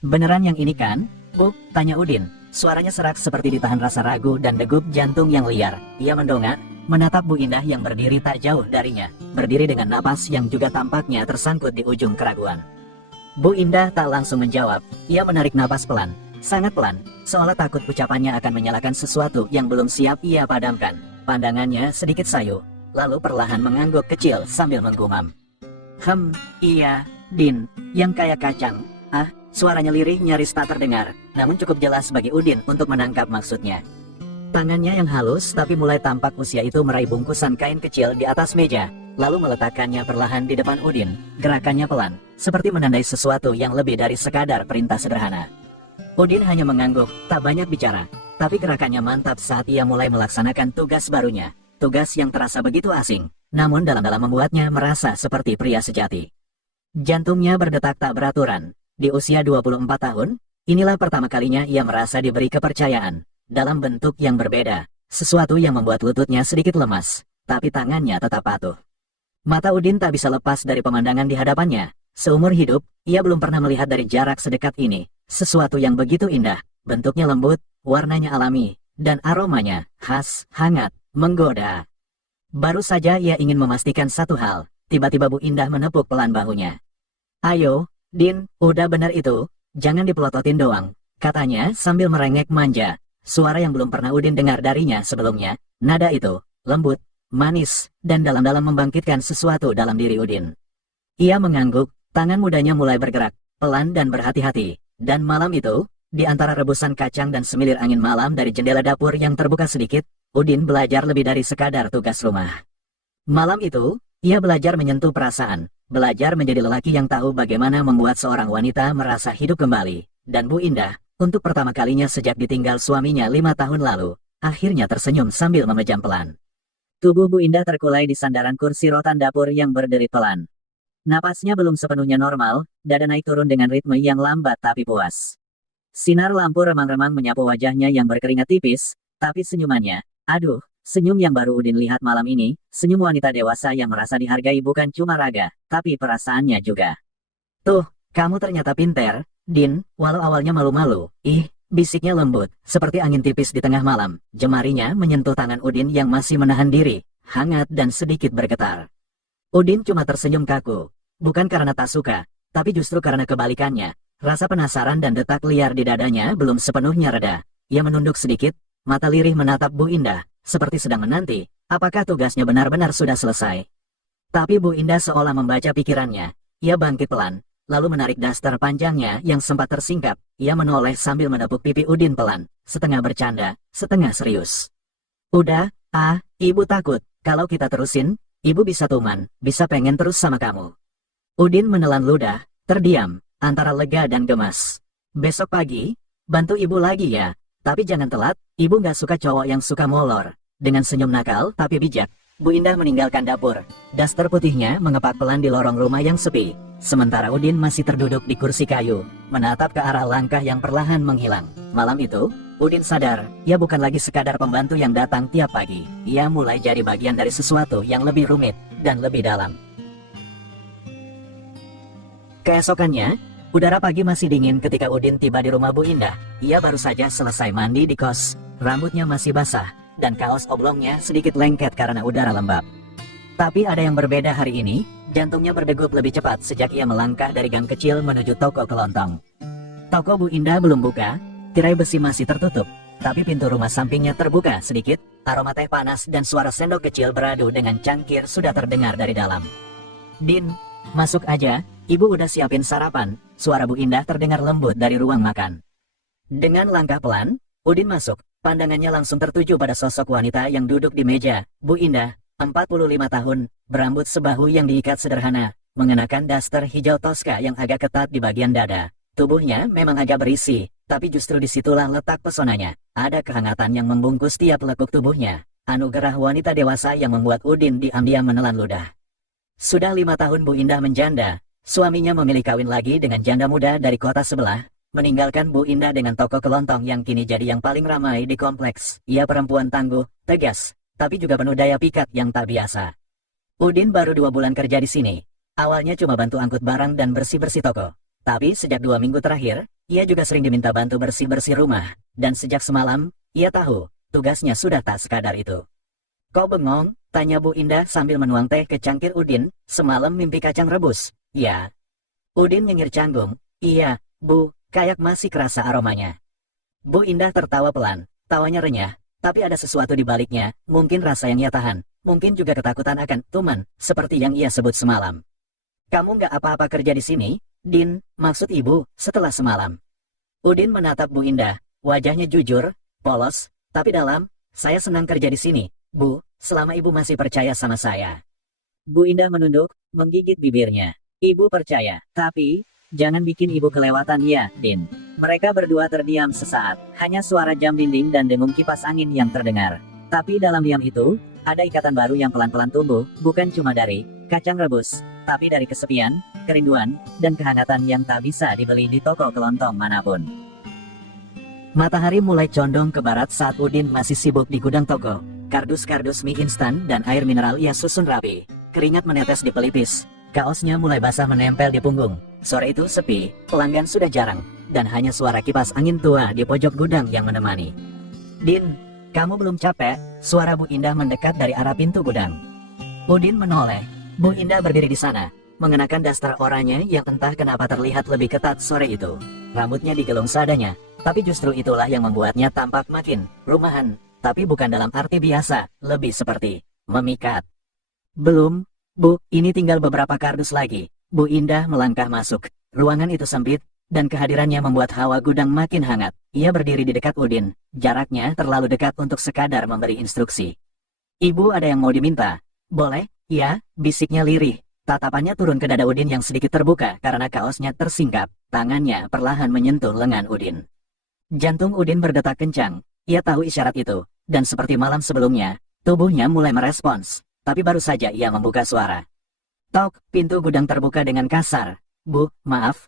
Beneran yang ini kan, Bu? Tanya Udin. Suaranya serak seperti ditahan rasa ragu dan degup jantung yang liar. Ia mendongak, menatap Bu Indah yang berdiri tak jauh darinya. Berdiri dengan napas yang juga tampaknya tersangkut di ujung keraguan. Bu Indah tak langsung menjawab. Ia menarik napas pelan. Sangat pelan, seolah takut ucapannya akan menyalakan sesuatu yang belum siap ia padamkan. Pandangannya sedikit sayu, lalu perlahan mengangguk kecil sambil menggumam. Iya, Din, yang kayak kacang. Suaranya lirih nyaris tak terdengar, namun cukup jelas bagi Udin untuk menangkap maksudnya. Tangannya yang halus tapi mulai tampak usia itu meraih bungkusan kain kecil di atas meja, lalu meletakkannya perlahan di depan Udin. Gerakannya pelan, seperti menandai sesuatu yang lebih dari sekadar perintah sederhana. Udin hanya mengangguk, tak banyak bicara, tapi gerakannya mantap saat ia mulai melaksanakan tugas barunya. Tugas yang terasa begitu asing, namun dalam-dalam membuatnya merasa seperti pria sejati. Jantungnya berdetak tak beraturan. Di usia 24 tahun, inilah pertama kalinya ia merasa diberi kepercayaan, dalam bentuk yang berbeda, sesuatu yang membuat lututnya sedikit lemas, tapi tangannya tetap patuh. Mata Udin tak bisa lepas dari pemandangan di hadapannya. Seumur hidup, ia belum pernah melihat dari jarak sedekat ini, sesuatu yang begitu indah, bentuknya lembut, warnanya alami, dan aromanya khas, hangat, menggoda. Baru saja ia ingin memastikan satu hal, tiba-tiba Bu Indah menepuk pelan bahunya. "Ayo, Din, udah benar itu, jangan dipelototin doang," katanya sambil merengek manja. Suara yang belum pernah Udin dengar darinya sebelumnya. Nada itu, lembut, manis, dan dalam-dalam membangkitkan sesuatu dalam diri Udin. Ia mengangguk, tangan mudanya mulai bergerak, pelan dan berhati-hati. Dan malam itu, di antara rebusan kacang dan semilir angin malam dari jendela dapur yang terbuka sedikit, Udin belajar lebih dari sekadar tugas rumah. Malam itu, ia belajar menyentuh perasaan. Belajar menjadi lelaki yang tahu bagaimana membuat seorang wanita merasa hidup kembali. Dan Bu Indah, untuk pertama kalinya sejak ditinggal suaminya 5 tahun lalu, akhirnya tersenyum sambil memejam pelan. Tubuh Bu Indah terkulai di sandaran kursi rotan dapur yang berderit pelan. Napasnya belum sepenuhnya normal, dada naik turun dengan ritme yang lambat tapi puas. Sinar lampu remang-remang menyapu wajahnya yang berkeringat tipis, tapi senyumannya, aduh, senyum yang baru Udin lihat malam ini, senyum wanita dewasa yang merasa dihargai bukan cuma raga, tapi perasaannya juga. "Tuh, kamu ternyata pinter, Din, walau awalnya malu-malu." Bisiknya lembut, seperti angin tipis di tengah malam. Jemarinya menyentuh tangan Udin yang masih menahan diri, hangat dan sedikit bergetar. Udin cuma tersenyum kaku, bukan karena tak suka, tapi justru karena kebalikannya. Rasa penasaran dan detak liar di dadanya belum sepenuhnya reda. Ia menunduk sedikit, mata lirih menatap Bu Indah, seperti sedang menanti, apakah tugasnya benar-benar sudah selesai. Tapi Bu Indah seolah membaca pikirannya. Ia bangkit pelan, lalu menarik daster panjangnya yang sempat tersingkap. Ia menoleh sambil menepuk pipi Udin pelan, setengah bercanda, setengah serius. "Udah, Ibu takut, kalau kita terusin, Ibu bisa tuman, bisa pengen terus sama kamu." Udin menelan ludah, terdiam, antara lega dan gemas. "Besok pagi, bantu Ibu lagi ya. Tapi jangan telat, Ibu nggak suka cowok yang suka molor." Dengan senyum nakal tapi bijak, Bu Indah meninggalkan dapur. Daster putihnya mengepak pelan di lorong rumah yang sepi. Sementara Udin masih terduduk di kursi kayu, menatap ke arah langkah yang perlahan menghilang. Malam itu, Udin sadar, ia bukan lagi sekadar pembantu yang datang tiap pagi. Ia mulai jadi bagian dari sesuatu yang lebih rumit dan lebih dalam. Keesokannya, udara pagi masih dingin ketika Udin tiba di rumah Bu Indah. Ia baru saja selesai mandi di kos, rambutnya masih basah, dan kaos oblongnya sedikit lengket karena udara lembab. Tapi ada yang berbeda hari ini, jantungnya berdegup lebih cepat sejak ia melangkah dari gang kecil menuju toko kelontong. Toko Bu Indah belum buka, tirai besi masih tertutup, tapi pintu rumah sampingnya terbuka sedikit, aroma teh panas dan suara sendok kecil beradu dengan cangkir sudah terdengar dari dalam. "Din, masuk aja, Ibu udah siapin sarapan," suara Bu Indah terdengar lembut dari ruang makan. Dengan langkah pelan, Udin masuk. Pandangannya langsung tertuju pada sosok wanita yang duduk di meja. Bu Indah, 45 tahun, berambut sebahu yang diikat sederhana, mengenakan daster hijau toska yang agak ketat di bagian dada. Tubuhnya memang agak berisi, tapi justru disitulah letak pesonanya. Ada kehangatan yang membungkus tiap lekuk tubuhnya. Anugerah wanita dewasa yang membuat Udin diam-diam menelan ludah. Sudah 5 tahun Bu Indah menjanda. Suaminya memilih kawin lagi dengan janda muda dari kota sebelah, meninggalkan Bu Indah dengan toko kelontong yang kini jadi yang paling ramai di kompleks. Ia perempuan tangguh, tegas, tapi juga penuh daya pikat yang tak biasa. Udin baru 2 bulan kerja di sini. Awalnya cuma bantu angkut barang dan bersih-bersih toko. Tapi sejak 2 minggu terakhir, Ia juga sering diminta bantu bersih-bersih rumah, dan sejak semalam, ia tahu, tugasnya sudah tak sekadar itu. Kau bengong? Tanya Bu Indah sambil menuang teh ke cangkir Udin. Semalam mimpi kacang rebus. Ya. Udin nyengir canggung. Iya, Bu, kayak masih kerasa aromanya. Bu Indah tertawa pelan. Tawanya renyah, tapi ada sesuatu di baliknya. Mungkin rasa yang ia tahan. Mungkin juga ketakutan akan Tuman, seperti yang ia sebut semalam. Kamu nggak apa-apa kerja di sini, Din? Maksud ibu, setelah semalam. Udin menatap Bu Indah. Wajahnya jujur, polos, tapi dalam. Saya senang kerja di sini, Bu, selama ibu masih percaya sama saya. Bu Indah menunduk, menggigit bibirnya. Ibu percaya, tapi jangan bikin ibu kelewatan ya, Din. Mereka berdua terdiam sesaat, hanya suara jam dinding dan dengung kipas angin yang terdengar. Tapi dalam diam itu, ada ikatan baru yang pelan-pelan tumbuh, bukan cuma dari kacang rebus, tapi dari kesepian, kerinduan, dan kehangatan yang tak bisa dibeli di toko kelontong manapun. Matahari mulai condong ke barat saat Udin masih sibuk di gudang toko. Kardus-kardus mie instan dan air mineral ia susun rapi. Keringat menetes di pelipis. Kaosnya mulai basah menempel di punggung. Sore itu sepi, pelanggan sudah jarang, dan hanya suara kipas angin tua di pojok gudang yang menemani. Din, kamu belum capek? Suara Bu Indah mendekat dari arah pintu gudang. Udin menoleh. Bu Indah berdiri di sana, mengenakan daster oranye yang entah kenapa terlihat lebih ketat sore itu. Rambutnya digelung seadanya, tapi justru itulah yang membuatnya tampak makin rumahan. Tapi bukan dalam arti biasa, lebih seperti memikat. Belum, Bu, ini tinggal beberapa kardus lagi. Bu Indah melangkah masuk. Ruangan itu sempit, dan kehadirannya membuat hawa gudang makin hangat. Ia berdiri di dekat Udin, jaraknya terlalu dekat untuk sekadar memberi instruksi. Ibu ada yang mau diminta? Boleh? Iya, bisiknya lirih. Tatapannya turun ke dada Udin yang sedikit terbuka karena kaosnya tersingkap. Tangannya perlahan menyentuh lengan Udin. Jantung Udin berdetak kencang. Ia tahu isyarat itu, dan seperti malam sebelumnya, tubuhnya mulai merespons. Tapi baru saja ia membuka suara. Tok, pintu gudang terbuka dengan kasar. Bu, maaf,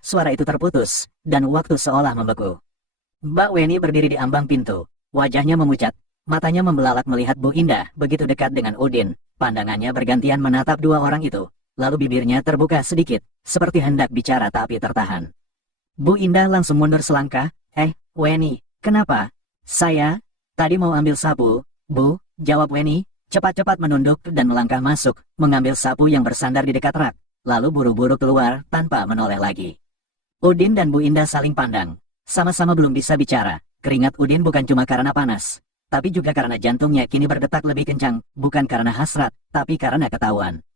suara itu terputus, dan waktu seolah membeku. Mbak Weni berdiri di ambang pintu. Wajahnya memucat, matanya membelalak melihat Bu Indah begitu dekat dengan Udin. Pandangannya bergantian menatap dua orang itu, lalu bibirnya terbuka sedikit, seperti hendak bicara tapi tertahan. Bu Indah langsung mundur selangkah. Weni, kenapa? Saya tadi mau ambil sapu, Bu, jawab Weni, cepat-cepat menunduk dan melangkah masuk, mengambil sapu yang bersandar di dekat rak, lalu buru-buru keluar tanpa menoleh lagi. Udin dan Bu Indah saling pandang, sama-sama belum bisa bicara. Keringat Udin bukan cuma karena panas, tapi juga karena jantungnya kini berdetak lebih kencang, bukan karena hasrat, tapi karena ketahuan.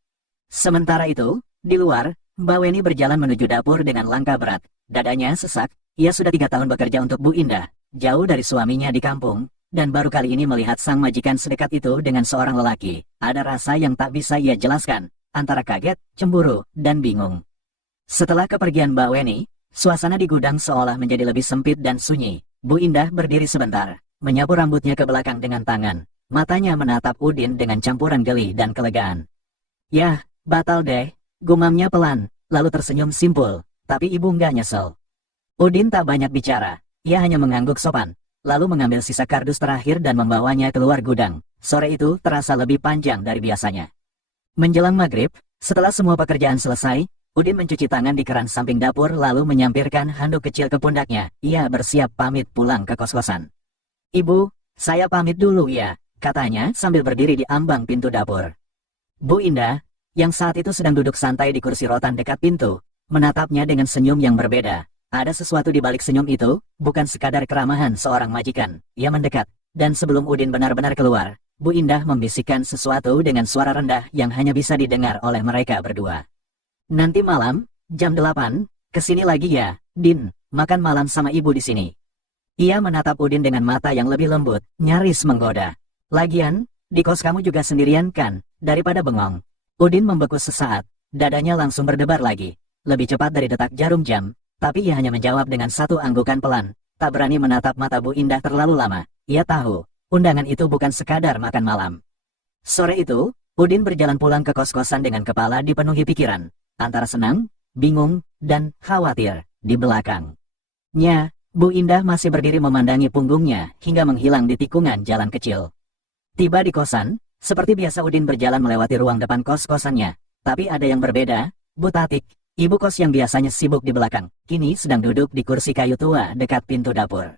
Sementara itu, di luar, Mbak Weni berjalan menuju dapur dengan langkah berat, dadanya sesak. Ia sudah 3 tahun bekerja untuk Bu Indah, jauh dari suaminya di kampung, dan baru kali ini melihat sang majikan sedekat itu dengan seorang lelaki. Ada rasa yang tak bisa ia jelaskan, antara kaget, cemburu, dan bingung. Setelah kepergian Mbak Weni, suasana di gudang seolah menjadi lebih sempit dan sunyi. Bu Indah berdiri sebentar, menyapu rambutnya ke belakang dengan tangan. Matanya menatap Udin dengan campuran geli dan kelegaan. Yah, batal deh, gumamnya pelan, lalu tersenyum simpul, tapi ibu nggak nyesel. Udin tak banyak bicara, ia hanya mengangguk sopan, lalu mengambil sisa kardus terakhir dan membawanya keluar gudang. Sore itu terasa lebih panjang dari biasanya. Menjelang maghrib, setelah semua pekerjaan selesai, Udin mencuci tangan di keran samping dapur lalu menyampirkan handuk kecil ke pundaknya. Ia bersiap pamit pulang ke kos-kosan. Ibu, saya pamit dulu ya, katanya sambil berdiri di ambang pintu dapur. Bu Indah, yang saat itu sedang duduk santai di kursi rotan dekat pintu, menatapnya dengan senyum yang berbeda. Ada sesuatu di balik senyum itu, bukan sekadar keramahan seorang majikan. Ia mendekat, dan sebelum Udin benar-benar keluar, Bu Indah membisikkan sesuatu dengan suara rendah yang hanya bisa didengar oleh mereka berdua. Nanti malam, jam 8, kesini lagi ya, Din, makan malam sama ibu di sini. Ia menatap Udin dengan mata yang lebih lembut, nyaris menggoda. Lagian, di kos kamu juga sendirian kan, daripada bengong. Udin membeku sesaat, dadanya langsung berdebar lagi, lebih cepat dari detak jarum jam. Tapi ia hanya menjawab dengan satu anggukan pelan, tak berani menatap mata Bu Indah terlalu lama. Ia tahu, undangan itu bukan sekadar makan malam. Sore itu, Udin berjalan pulang ke kos-kosan dengan kepala dipenuhi pikiran, antara senang, bingung, dan khawatir. Di belakangnya, Bu Indah masih berdiri memandangi punggungnya hingga menghilang di tikungan jalan kecil. Tiba di kosan, seperti biasa Udin berjalan melewati ruang depan kos-kosannya, tapi ada yang berbeda. Bu Tatik, Ibu kos yang biasanya sibuk di belakang, kini sedang duduk di kursi kayu tua dekat pintu dapur.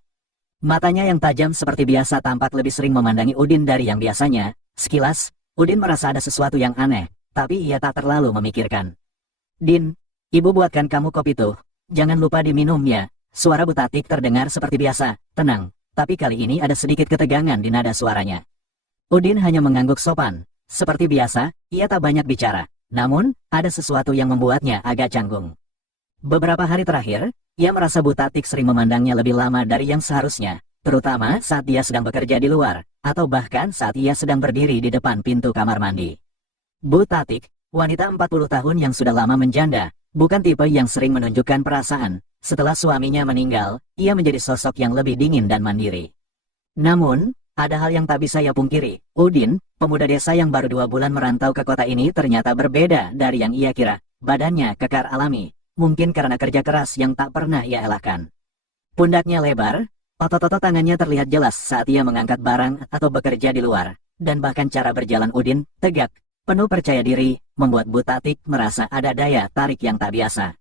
Matanya yang tajam seperti biasa tampak lebih sering memandangi Udin dari yang biasanya. Sekilas, Udin merasa ada sesuatu yang aneh, tapi ia tak terlalu memikirkan. Din, ibu buatkan kamu kopi tuh. Jangan lupa diminumnya. Suara Bu Tatik terdengar seperti biasa, tenang, tapi kali ini ada sedikit ketegangan di nada suaranya. Udin hanya mengangguk sopan. Seperti biasa, ia tak banyak bicara. Namun, ada sesuatu yang membuatnya agak canggung. Beberapa hari terakhir, ia merasa Bu Tatik sering memandangnya lebih lama dari yang seharusnya, terutama saat dia sedang bekerja di luar, atau bahkan saat ia sedang berdiri di depan pintu kamar mandi. Bu Tatik, wanita 40 tahun yang sudah lama menjanda, bukan tipe yang sering menunjukkan perasaan. Setelah suaminya meninggal, ia menjadi sosok yang lebih dingin dan mandiri. Namun, ada hal yang tak bisa ia pungkiri. Udin, pemuda desa yang baru 2 bulan merantau ke kota ini ternyata berbeda dari yang ia kira. Badannya kekar alami, mungkin karena kerja keras yang tak pernah ia elakkan. Pundaknya lebar, otot-otot tangannya terlihat jelas saat ia mengangkat barang atau bekerja di luar. Dan bahkan cara berjalan Udin, tegak, penuh percaya diri, membuat Bu Tatik merasa ada daya tarik yang tak biasa.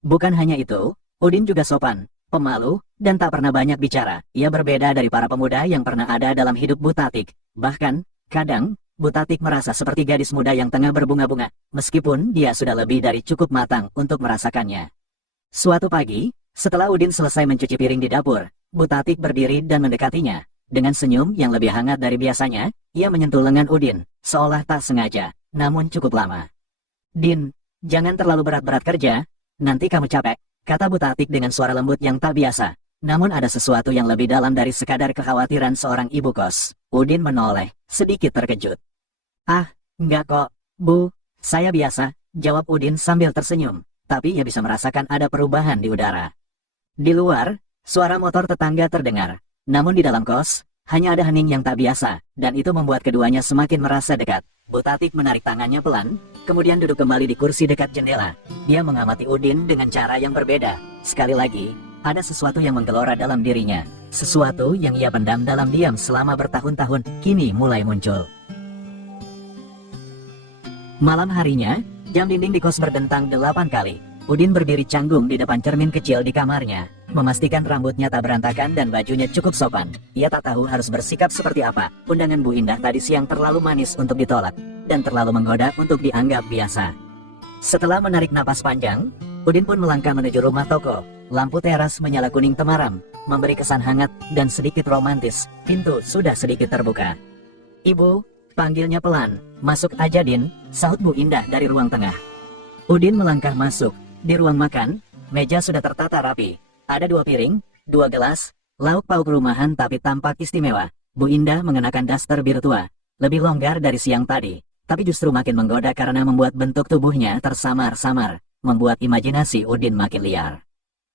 Bukan hanya itu, Udin juga sopan, pemalu, dan tak pernah banyak bicara. Ia berbeda dari para pemuda yang pernah ada dalam hidup Bu Tatik. Bahkan, kadang, Bu Tatik merasa seperti gadis muda yang tengah berbunga-bunga, meskipun dia sudah lebih dari cukup matang untuk merasakannya. Suatu pagi, setelah Udin selesai mencuci piring di dapur, Bu Tatik berdiri dan mendekatinya. Dengan senyum yang lebih hangat dari biasanya, ia menyentuh lengan Udin, seolah tak sengaja, namun cukup lama. Din, jangan terlalu berat-berat kerja, nanti kamu capek, kata Bu Tatik dengan suara lembut yang tak biasa. Namun ada sesuatu yang lebih dalam dari sekadar kekhawatiran seorang ibu kos. Udin menoleh, sedikit terkejut. Ah, enggak kok, Bu, saya biasa, jawab Udin sambil tersenyum, tapi ia bisa merasakan ada perubahan di udara. Di luar, suara motor tetangga terdengar, namun di dalam kos, hanya ada hening yang tak biasa, dan itu membuat keduanya semakin merasa dekat. Bu Tatik menarik tangannya pelan, kemudian duduk kembali di kursi dekat jendela. Dia mengamati Udin dengan cara yang berbeda. Sekali lagi, ada sesuatu yang menggelora dalam dirinya. Sesuatu yang ia pendam dalam diam selama bertahun-tahun, kini mulai muncul. Malam harinya, jam dinding di kos berdentang 8 kali. Udin berdiri canggung di depan cermin kecil di kamarnya, memastikan rambutnya tak berantakan dan bajunya cukup sopan. Ia tak tahu harus bersikap seperti apa. Undangan Bu Indah tadi siang terlalu manis untuk ditolak, dan terlalu menggoda untuk dianggap biasa. Setelah menarik napas panjang, Udin pun melangkah menuju rumah toko. Lampu teras menyala kuning temaram, memberi kesan hangat dan sedikit romantis. Pintu sudah sedikit terbuka. Ibu, panggilnya pelan. Masuk aja Din, sahut Bu Indah dari ruang tengah. Udin melangkah masuk. Di ruang makan, meja sudah tertata rapi. Ada 2 piring, 2 gelas, lauk pauk rumahan tapi tampak istimewa. Bu Indah mengenakan daster biru tua, lebih longgar dari siang tadi, tapi justru makin menggoda karena membuat bentuk tubuhnya tersamar-samar, membuat imajinasi Udin makin liar.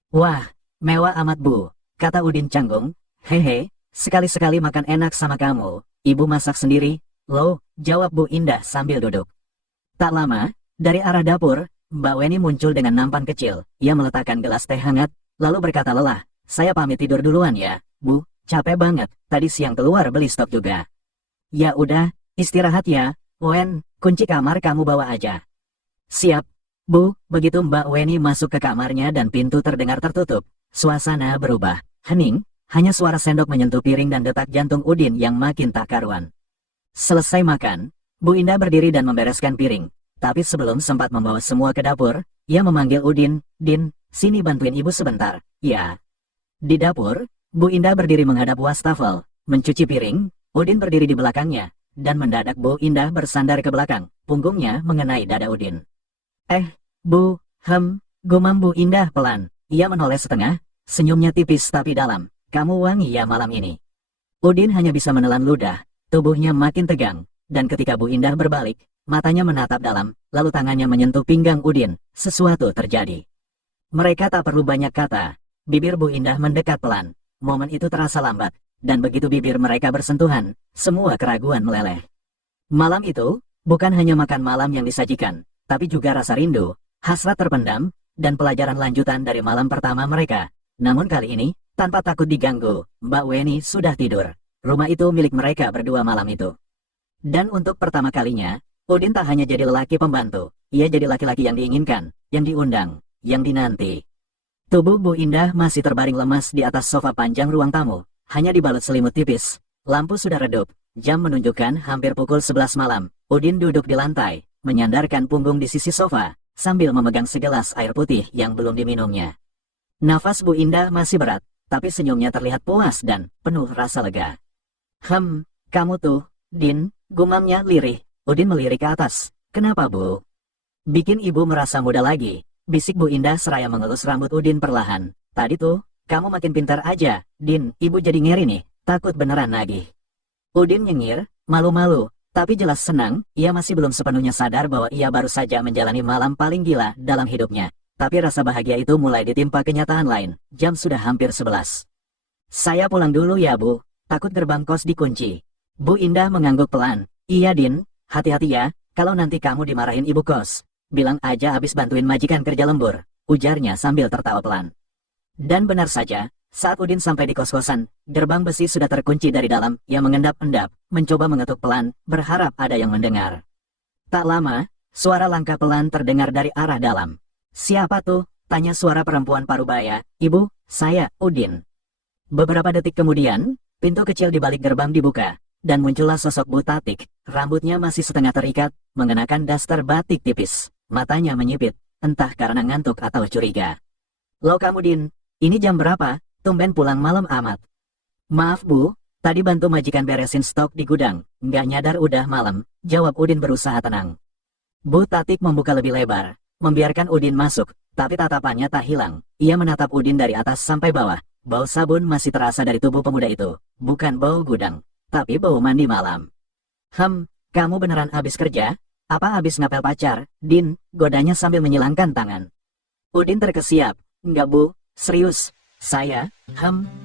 Wah, mewah amat Bu, kata Udin canggung. Hehe, sekali-sekali makan enak sama kamu. Ibu masak sendiri, loh, jawab Bu Indah sambil duduk. Tak lama, dari arah dapur, Mbak Weni muncul dengan nampan kecil. Ia meletakkan gelas teh hangat, lalu berkata lelah, saya pamit tidur duluan ya, Bu, capek banget, tadi siang keluar beli stok juga. Ya udah, istirahat ya, Wen, kunci kamar kamu bawa aja. Siap, Bu. Begitu Mbak Weni masuk ke kamarnya dan pintu terdengar tertutup, suasana berubah, hening, hanya suara sendok menyentuh piring dan detak jantung Udin yang makin tak karuan. Selesai makan, Bu Indah berdiri dan membereskan piring. Tapi sebelum sempat membawa semua ke dapur, ia memanggil Udin, Din, sini bantuin ibu sebentar, ya. Di dapur, Bu Indah berdiri menghadap wastafel, mencuci piring. Udin berdiri di belakangnya, dan mendadak Bu Indah bersandar ke belakang, punggungnya mengenai dada Udin. Bu, gumam Bu Indah pelan. Ia menoleh setengah, senyumnya tipis tapi dalam. Kamu wangi ya malam ini. Udin hanya bisa menelan ludah, tubuhnya makin tegang, dan ketika Bu Indah berbalik, matanya menatap dalam, lalu tangannya menyentuh pinggang Udin. Sesuatu terjadi. Mereka tak perlu banyak kata. Bibir Bu Indah mendekat pelan. Momen itu terasa lambat, dan begitu bibir mereka bersentuhan, semua keraguan meleleh. Malam itu, bukan hanya makan malam yang disajikan, tapi juga rasa rindu, hasrat terpendam, dan pelajaran lanjutan dari malam pertama mereka. Namun kali ini, tanpa takut diganggu, Mbak Weni sudah tidur. Rumah itu milik mereka berdua malam itu. Dan untuk pertama kalinya, Udin tak hanya jadi lelaki pembantu, ia jadi laki-laki yang diinginkan, yang diundang, yang dinanti. Tubuh Bu Indah masih terbaring lemas di atas sofa panjang ruang tamu, hanya dibalut selimut tipis. Lampu sudah redup, jam menunjukkan hampir pukul 11 malam. Udin duduk di lantai, menyandarkan punggung di sisi sofa, sambil memegang segelas air putih yang belum diminumnya. Nafas Bu Indah masih berat, tapi senyumnya terlihat puas dan penuh rasa lega. Kamu tuh, Din, gumamnya lirih. Udin melirik ke atas. Kenapa, Bu? Bikin ibu merasa muda lagi, bisik Bu Indah seraya mengelus rambut Udin perlahan. Tadi tuh, kamu makin pintar aja, Din, ibu jadi ngeri nih, takut beneran nagih. Udin nyengir, malu-malu, tapi jelas senang, ia masih belum sepenuhnya sadar bahwa ia baru saja menjalani malam paling gila dalam hidupnya. Tapi rasa bahagia itu mulai ditimpa kenyataan lain, jam sudah hampir 11. Saya pulang dulu ya, Bu, takut gerbang kos dikunci. Bu Indah mengangguk pelan. Iya, Din. Hati-hati ya, kalau nanti kamu dimarahin ibu kos. Bilang aja habis bantuin majikan kerja lembur, ujarnya sambil tertawa pelan. Dan benar saja, saat Udin sampai di kos-kosan, gerbang besi sudah terkunci dari dalam, ia mengendap-endap, mencoba mengetuk pelan, berharap ada yang mendengar. Tak lama, suara langkah pelan terdengar dari arah dalam. Siapa tuh? Tanya suara perempuan parubaya. Ibu, saya, Udin. Beberapa detik kemudian, pintu kecil di balik gerbang dibuka. Dan muncullah sosok Bu Tatik, rambutnya masih setengah terikat, mengenakan daster batik tipis. Matanya menyipit, entah karena ngantuk atau curiga. Lo kamu, Din, ini jam berapa? Tumben pulang malam amat. Maaf, Bu, tadi bantu majikan beresin stok di gudang, nggak nyadar udah malam, jawab Udin berusaha tenang. Bu Tatik membuka lebih lebar, membiarkan Udin masuk, tapi tatapannya tak hilang. Ia menatap Udin dari atas sampai bawah. Bau sabun masih terasa dari tubuh pemuda itu, bukan bau gudang, tapi bau mandi malam. Kamu beneran habis kerja? Apa habis ngapel pacar? Din, godanya sambil menyilangkan tangan. Udin terkesiap. Enggak, Bu, serius. Saya,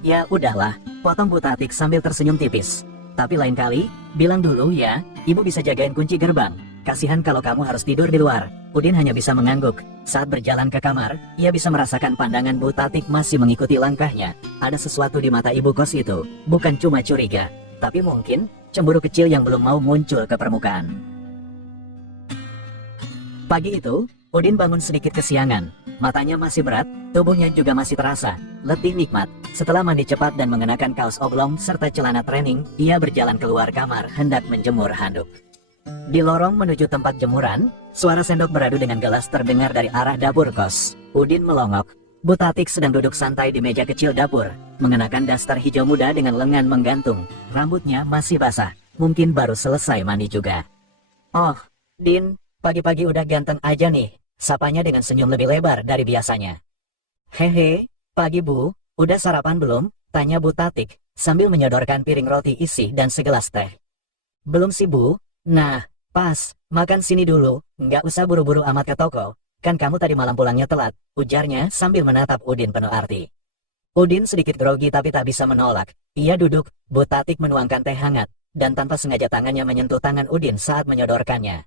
ya udahlah, potong Bu Tatik sambil tersenyum tipis. Tapi lain kali, bilang dulu ya, ibu bisa jagain kunci gerbang. Kasihan kalau kamu harus tidur di luar. Udin hanya bisa mengangguk. Saat berjalan ke kamar, ia bisa merasakan pandangan Bu Tatik masih mengikuti langkahnya. Ada sesuatu di mata ibu kos itu, bukan cuma curiga, tapi mungkin cemburu kecil yang belum mau muncul ke permukaan. Pagi itu, Udin bangun sedikit kesiangan. Matanya masih berat, tubuhnya juga masih terasa letih nikmat. Setelah mandi cepat dan mengenakan kaos oblong serta celana training, ia berjalan keluar kamar hendak menjemur handuk. Di lorong menuju tempat jemuran, suara sendok beradu dengan gelas terdengar dari arah dapur kos. Udin melongok. Bu Tatik sedang duduk santai di meja kecil dapur, mengenakan daster hijau muda dengan lengan menggantung. Rambutnya masih basah, mungkin baru selesai mandi juga. Oh, Din, pagi-pagi udah ganteng aja nih, sapanya dengan senyum lebih lebar dari biasanya. Hehe, pagi Bu, udah sarapan belum? Tanya Bu Tatik, sambil menyodorkan piring roti isi dan segelas teh. Belum sih, Bu. Nah, pas, makan sini dulu, nggak usah buru-buru amat ke toko, kan kamu tadi malam pulangnya telat, ujarnya sambil menatap Udin penuh arti. Udin sedikit grogi tapi tak bisa menolak. Ia duduk, Bu Tatik menuangkan teh hangat, dan tanpa sengaja tangannya menyentuh tangan Udin saat menyodorkannya.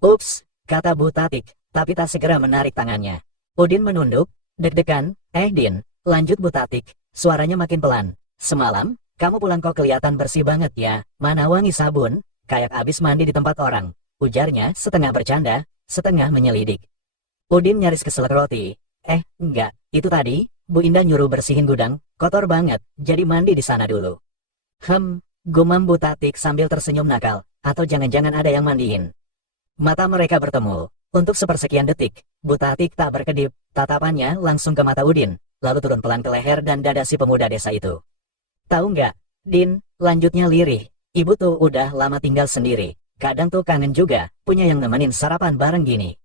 Ups, kata Bu Tatik, tapi tak segera menarik tangannya. Udin menunduk, deg-degan. Din, lanjut Bu Tatik, suaranya makin pelan. Semalam, kamu pulang kok kelihatan bersih banget ya, mana wangi sabun? Kayak abis mandi di tempat orang, ujarnya setengah bercanda, setengah menyelidik. Udin nyaris keselak roti. Enggak, itu tadi, Bu Indah nyuruh bersihin gudang, kotor banget, jadi mandi di sana dulu. Gumam Bu Tatik sambil tersenyum nakal, atau jangan-jangan ada yang mandiin. Mata mereka bertemu. Untuk sepersekian detik, Bu Tatik tak berkedip, tatapannya langsung ke mata Udin, lalu turun pelan ke leher dan dada si pemuda desa itu. Tahu nggak, Din, lanjutnya lirih. Ibu tuh udah lama tinggal sendiri, kadang tuh kangen juga, punya yang nemenin sarapan bareng gini.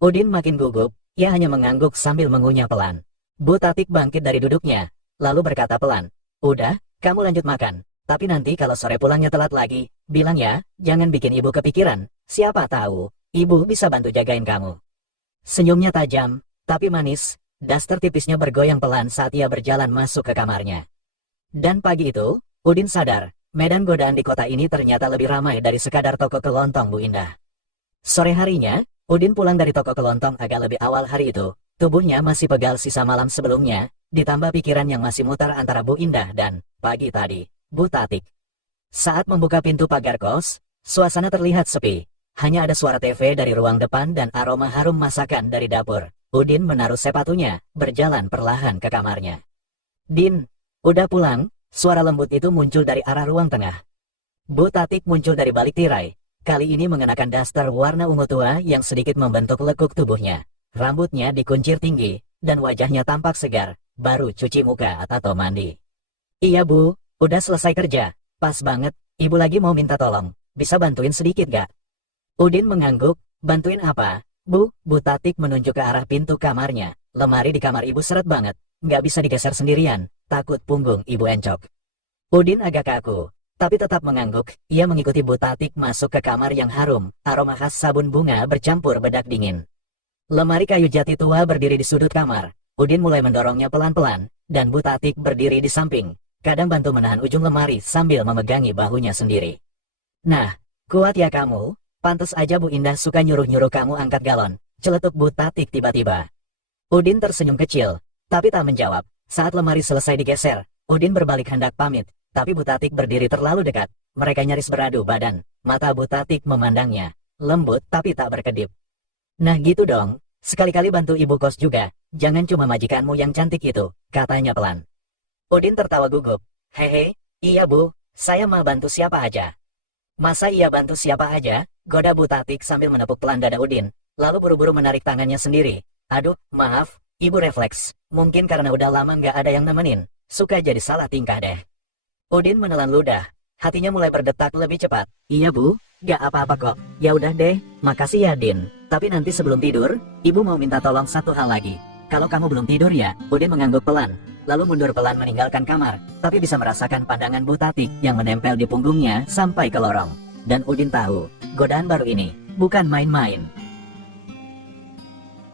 Udin makin gugup, ia hanya mengangguk sambil mengunyah pelan. Bu Tatik bangkit dari duduknya, lalu berkata pelan, udah, kamu lanjut makan, tapi nanti kalau sore pulangnya telat lagi, bilang ya, jangan bikin ibu kepikiran, siapa tahu, ibu bisa bantu jagain kamu. Senyumnya tajam, tapi manis, daster tipisnya bergoyang pelan saat ia berjalan masuk ke kamarnya. Dan pagi itu, Udin sadar, medan godaan di kota ini ternyata lebih ramai dari sekadar toko kelontong Bu Indah. Sore harinya, Udin pulang dari toko kelontong agak lebih awal hari itu. Tubuhnya masih pegal sisa malam sebelumnya, ditambah pikiran yang masih mutar antara Bu Indah dan, pagi tadi, Bu Tatik. Saat membuka pintu pagar kos, suasana terlihat sepi. Hanya ada suara TV dari ruang depan dan aroma harum masakan dari dapur. Udin menaruh sepatunya, berjalan perlahan ke kamarnya. Din, udah pulang? Suara lembut itu muncul dari arah ruang tengah. Bu Tatik muncul dari balik tirai. Kali ini mengenakan daster warna ungu tua yang sedikit membentuk lekuk tubuhnya. Rambutnya dikuncir tinggi, dan wajahnya tampak segar, baru cuci muka atau mandi. Iya bu, udah selesai kerja. Pas banget, ibu lagi mau minta tolong. Bisa bantuin sedikit gak? Udin mengangguk, bantuin apa? Bu Tatik menunjuk ke arah pintu kamarnya. Lemari di kamar ibu seret banget, nggak bisa digeser sendirian, takut punggung ibu encok. Udin agak kaku, tapi tetap mengangguk. Ia mengikuti Bu Tatik masuk ke kamar yang harum, aroma khas sabun bunga bercampur bedak dingin. Lemari kayu jati tua berdiri di sudut kamar. Udin mulai mendorongnya pelan-pelan, dan Bu Tatik berdiri di samping, kadang bantu menahan ujung lemari sambil memegangi bahunya sendiri. Nah, kuat ya kamu? Pantes aja Bu Indah suka nyuruh-nyuruh kamu angkat galon, celetuk Bu Tatik tiba-tiba. Udin tersenyum kecil, tapi tak menjawab. Saat lemari selesai digeser, Udin berbalik hendak pamit, tapi Bu Tatik berdiri terlalu dekat. Mereka nyaris beradu badan. Mata Bu Tatik memandangnya, lembut tapi tak berkedip. Nah gitu dong, sekali-kali bantu ibu kos juga, jangan cuma majikanmu yang cantik itu, katanya pelan. Udin tertawa gugup. Hehe, iya bu, saya mah bantu siapa aja. Masa iya bantu siapa aja? Goda Bu Tatik sambil menepuk pelan dada Udin, lalu buru-buru menarik tangannya sendiri. Aduh, maaf, ibu refleks. Mungkin karena udah lama nggak ada yang nemenin, suka jadi salah tingkah deh. Udin menelan ludah, hatinya mulai berdetak lebih cepat. Iya bu, nggak apa-apa kok. Ya udah deh, makasih ya Din. Tapi nanti sebelum tidur, ibu mau minta tolong satu hal lagi. Kalau kamu belum tidur ya, Udin mengangguk pelan, lalu mundur pelan meninggalkan kamar, tapi bisa merasakan pandangan Bu Tatik yang menempel di punggungnya sampai ke lorong. Dan Udin tahu, godaan baru ini bukan main-main.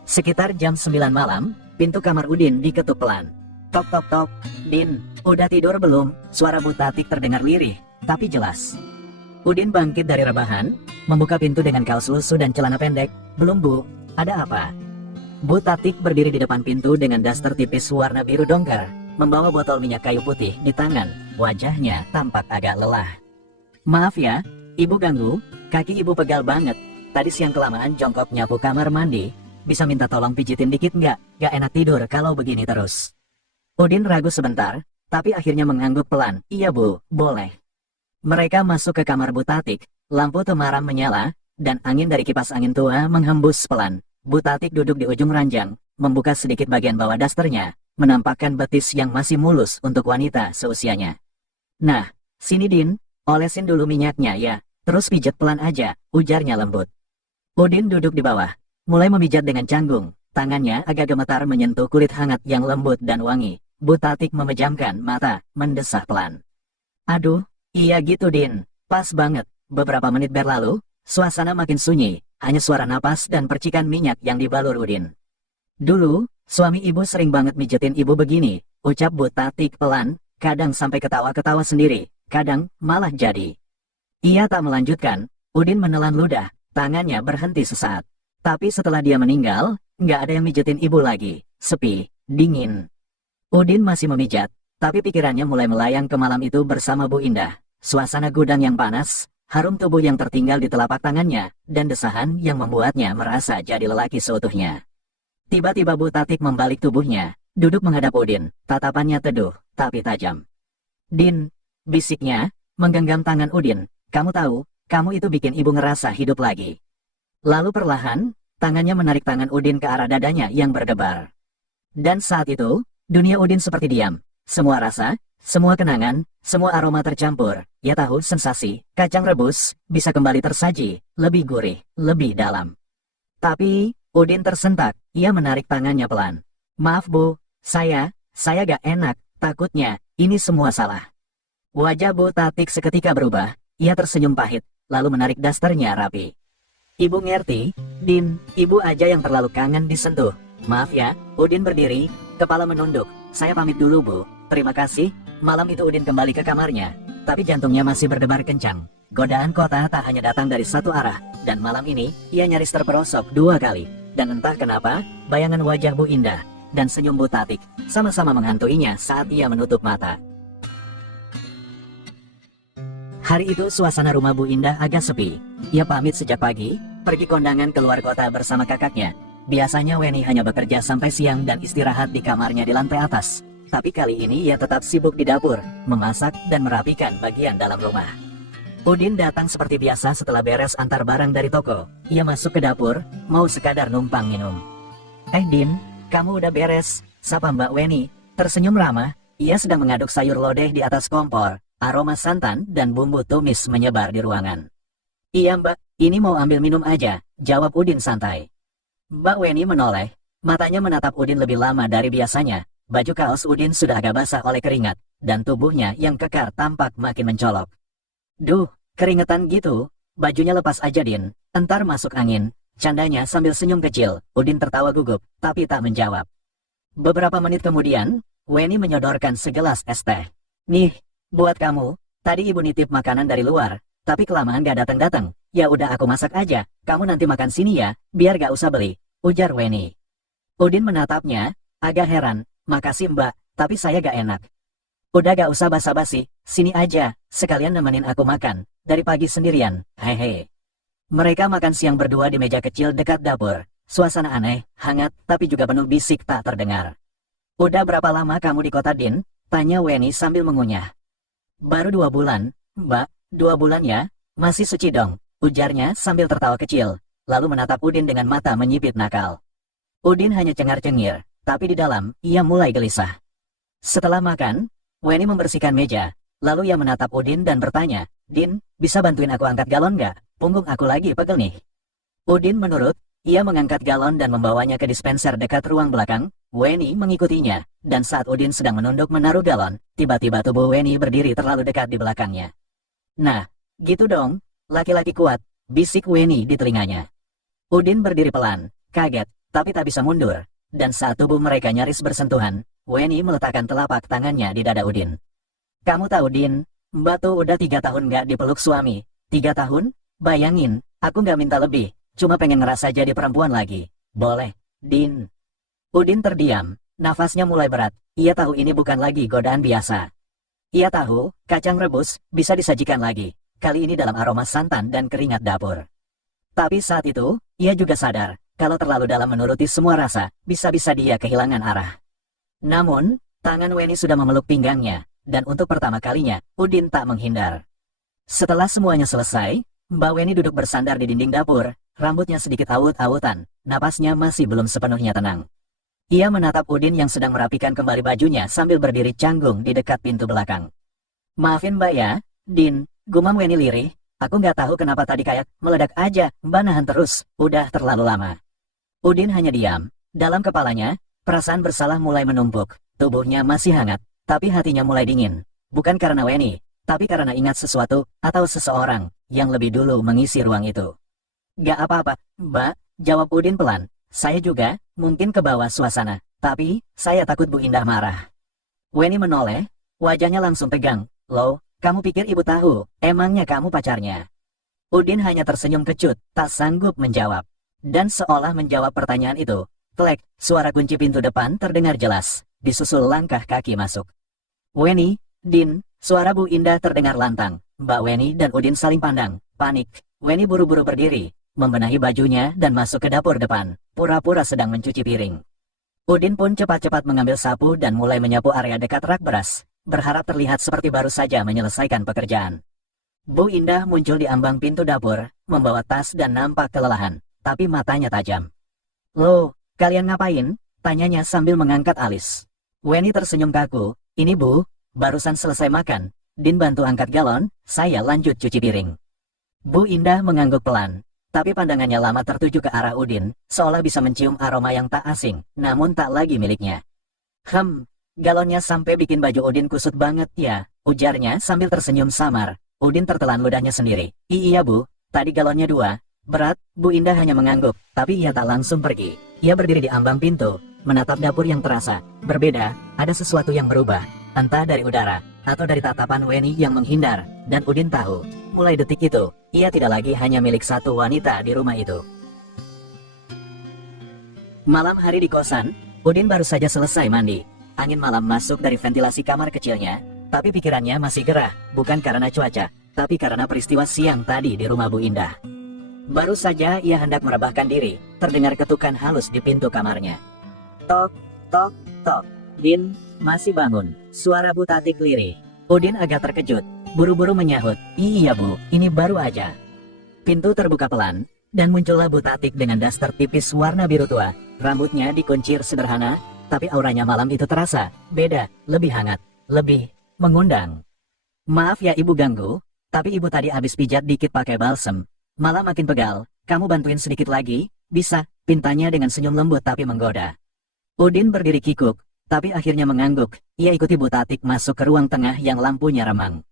Sekitar jam 9 malam, pintu kamar Udin diketuk pelan. Tok tok tok, Din, udah tidur belum? Suara Bu Tatik terdengar lirih, tapi jelas. Udin bangkit dari rebahan, membuka pintu dengan kaos lusuh dan celana pendek. Belum bu, ada apa? Bu Tatik berdiri di depan pintu dengan daster tipis warna biru dongker, membawa botol minyak kayu putih di tangan. Wajahnya tampak agak lelah. Maaf ya, ibu ganggu, kaki ibu pegal banget. Tadi siang kelamaan jongkok nyapu kamar mandi. Bisa minta tolong pijitin dikit nggak? Gak enak tidur kalau begini terus. Udin ragu sebentar, tapi akhirnya mengangguk pelan. Iya bu, boleh. Mereka masuk ke kamar Bu Tatik, lampu temaram menyala, dan angin dari kipas angin tua menghembus pelan. Bu Tatik duduk di ujung ranjang, membuka sedikit bagian bawah dasternya, menampakkan betis yang masih mulus untuk wanita seusianya. Nah, sini Din, olesin dulu minyaknya ya, terus pijet pelan aja, ujarnya lembut. Udin duduk di bawah, mulai memijat dengan canggung, tangannya agak gemetar menyentuh kulit hangat yang lembut dan wangi. Bu Tatik memejamkan mata, mendesah pelan. Aduh, iya gitu Din, pas banget. Beberapa menit berlalu, suasana makin sunyi, hanya suara napas dan percikan minyak yang dibalur Udin. Dulu, suami ibu sering banget mijetin ibu begini, ucap Bu Tatik pelan, kadang sampai ketawa-ketawa sendiri, kadang malah jadi. Ia tak melanjutkan, Udin menelan ludah, tangannya berhenti sesaat. Tapi setelah dia meninggal, nggak ada yang mijetin ibu lagi, sepi, dingin. Udin masih memijat, tapi pikirannya mulai melayang ke malam itu bersama Bu Indah. Suasana gudang yang panas, harum tubuh yang tertinggal di telapak tangannya, dan desahan yang membuatnya merasa jadi lelaki seutuhnya. Tiba-tiba Bu Tatik membalik tubuhnya, duduk menghadap Udin, tatapannya teduh, tapi tajam. Din, bisiknya, menggenggam tangan Udin, kamu tahu, kamu itu bikin ibu ngerasa hidup lagi. Lalu perlahan, tangannya menarik tangan Udin ke arah dadanya yang berdebar. Dan saat itu, dunia Udin seperti diam. Semua rasa, semua kenangan, semua aroma tercampur. Ya tahu, sensasi, kacang rebus, bisa kembali tersaji, lebih gurih, lebih dalam. Tapi, Udin tersentak, ia menarik tangannya pelan. Maaf bu, saya gak enak, takutnya, ini semua salah. Wajah Bu Tatik seketika berubah, ia tersenyum pahit, lalu menarik dasternya rapi. Ibu ngerti, Din, ibu aja yang terlalu kangen disentuh. Maaf ya, Udin berdiri, kepala menunduk. Saya pamit dulu bu, terima kasih. Malam itu Udin kembali ke kamarnya, tapi jantungnya masih berdebar kencang. Godaan kota tak hanya datang dari satu arah, dan malam ini, ia nyaris terperosok 2 kali. Dan entah kenapa, bayangan wajah Bu Indah, dan senyum Bu Tatik, sama-sama menghantuinya saat ia menutup mata. Hari itu suasana rumah Bu Indah agak sepi. Ia pamit sejak pagi, pergi kondangan keluar kota bersama kakaknya. Biasanya Weni hanya bekerja sampai siang dan istirahat di kamarnya di lantai atas. Tapi kali ini ia tetap sibuk di dapur, memasak dan merapikan bagian dalam rumah. Udin datang seperti biasa setelah beres antar barang dari toko. Ia masuk ke dapur, mau sekadar numpang minum. Din, kamu udah beres?" sapa Mbak Weni, tersenyum ramah. Ia sedang mengaduk sayur lodeh di atas kompor. Aroma santan dan bumbu tumis menyebar di ruangan. "Iya Mbak, ini mau ambil minum aja," jawab Udin santai. Mbak Weni menoleh, matanya menatap Udin lebih lama dari biasanya. Baju kaos Udin sudah agak basah oleh keringat, dan tubuhnya yang kekar tampak makin mencolok. "Duh, keringetan gitu, bajunya lepas aja Din, entar masuk angin," candanya sambil senyum kecil. Udin tertawa gugup, tapi tak menjawab. Beberapa menit kemudian, Weni menyodorkan segelas es teh. "Nih, buat kamu, tadi ibu nitip makanan dari luar, tapi kelamaan gak datang-datang. Ya udah aku masak aja, kamu nanti makan sini ya, biar gak usah beli," ujar Weni. Udin menatapnya, agak heran. "Makasih Mbak, tapi saya gak enak." "Udah gak usah basa-basi, sini aja, sekalian nemenin aku makan, dari pagi sendirian, hehe." Mereka makan siang berdua di meja kecil dekat dapur. Suasana aneh, hangat, tapi juga penuh bisik tak terdengar. "Udah berapa lama kamu di kota Din?" tanya Weni sambil mengunyah. "Baru 2 bulan, Mbak, 2 bulan ya? Masih suci dong," ujarnya sambil tertawa kecil, lalu menatap Udin dengan mata menyipit nakal. Udin hanya cengar-cengir, tapi di dalam, ia mulai gelisah. Setelah makan, Weni membersihkan meja, lalu ia menatap Udin dan bertanya, "Din, bisa bantuin aku angkat galon nggak? Punggung aku lagi pegel nih." Udin menurut, ia mengangkat galon dan membawanya ke dispenser dekat ruang belakang. Weni mengikutinya, dan saat Udin sedang menunduk menaruh galon, tiba-tiba tubuh Weni berdiri terlalu dekat di belakangnya. "Nah, gitu dong, laki-laki kuat," bisik Weni di telinganya. Udin berdiri pelan, kaget, tapi tak bisa mundur, dan saat tubuh mereka nyaris bersentuhan, Weni meletakkan telapak tangannya di dada Udin. "Kamu tahu Din, Mbak tuh udah 3 tahun gak dipeluk suami." 3 tahun? Bayangin, aku gak minta lebih, cuma pengen ngerasa jadi perempuan lagi. "Boleh, Din." Udin terdiam, nafasnya mulai berat. Ia tahu ini bukan lagi godaan biasa. Ia tahu, kacang rebus bisa disajikan lagi, kali ini dalam aroma santan dan keringat dapur. Tapi saat itu, ia juga sadar, kalau terlalu dalam menuruti semua rasa, bisa-bisa dia kehilangan arah. Namun, tangan Weni sudah memeluk pinggangnya, dan untuk pertama kalinya, Udin tak menghindar. Setelah semuanya selesai, Mbak Weni duduk bersandar di dinding dapur, rambutnya sedikit awut-awutan, napasnya masih belum sepenuhnya tenang. Ia menatap Udin yang sedang merapikan kembali bajunya sambil berdiri canggung di dekat pintu belakang. "Maafin Mbak ya, Din," gumam Weni lirih, "aku nggak tahu kenapa tadi kayak meledak aja, Mbak nahan terus, udah terlalu lama." Udin hanya diam, dalam kepalanya, perasaan bersalah mulai menumpuk, tubuhnya masih hangat, tapi hatinya mulai dingin. Bukan karena Weni, tapi karena ingat sesuatu, atau seseorang, yang lebih dulu mengisi ruang itu. "Gak apa-apa, Mbak," jawab Udin pelan. "Saya juga, mungkin ke bawah suasana, tapi, saya takut Bu Indah marah." Weni menoleh, wajahnya langsung tegang. "Loh, kamu pikir ibu tahu, emangnya kamu pacarnya?" Udin hanya tersenyum kecut, tak sanggup menjawab. Dan seolah menjawab pertanyaan itu, klek, suara kunci pintu depan terdengar jelas, disusul langkah kaki masuk. "Weni, Din," suara Bu Indah terdengar lantang. Mbak Weni dan Udin saling pandang, panik. Weni buru-buru berdiri, membenahi bajunya dan masuk ke dapur depan, pura-pura sedang mencuci piring. Udin pun cepat-cepat mengambil sapu dan mulai menyapu area dekat rak beras, berharap terlihat seperti baru saja menyelesaikan pekerjaan. Bu Indah muncul di ambang pintu dapur, membawa tas dan nampak kelelahan, tapi matanya tajam. "Loh, kalian ngapain?" tanyanya sambil mengangkat alis. Weni tersenyum kaku, "Ini Bu, barusan selesai makan, Din bantu angkat galon, saya lanjut cuci piring." Bu Indah mengangguk pelan, tapi pandangannya lama tertuju ke arah Udin, seolah bisa mencium aroma yang tak asing, namun tak lagi miliknya. Galonnya sampai bikin baju Udin kusut banget ya," ujarnya sambil tersenyum samar. Udin tertelan ludahnya sendiri. Iya Bu, tadi galonnya 2. Berat." Bu Indah hanya mengangguk, tapi ia tak langsung pergi. Ia berdiri di ambang pintu, menatap dapur yang terasa berbeda, ada sesuatu yang berubah, entah dari udara, atau dari tatapan Weni yang menghindar, dan Udin tahu, mulai detik itu, ia tidak lagi hanya milik satu wanita di rumah itu. Malam hari di kosan, Udin baru saja selesai mandi. Angin malam masuk dari ventilasi kamar kecilnya, tapi pikirannya masih gerah, bukan karena cuaca, tapi karena peristiwa siang tadi di rumah Bu Indah. Baru saja ia hendak merebahkan diri, terdengar ketukan halus di pintu kamarnya. Tok, tok, tok. Din, masih bangun? Suara Bu Tati lirih. Udin agak terkejut, buru-buru menyahut, iya Bu, ini baru aja. Pintu terbuka pelan, dan muncullah Bu Tatik dengan daster tipis warna biru tua. Rambutnya dikuncir sederhana, tapi auranya malam itu terasa beda, lebih hangat, lebih mengundang. Maaf ya Ibu ganggu, tapi Ibu tadi habis pijat dikit pakai balsem. Malah makin pegal, kamu bantuin sedikit lagi, bisa? Pintanya dengan senyum lembut tapi menggoda. Udin berdiri kikuk, tapi akhirnya mengangguk. Ia ikuti Bu Tatik masuk ke ruang tengah yang lampunya remang.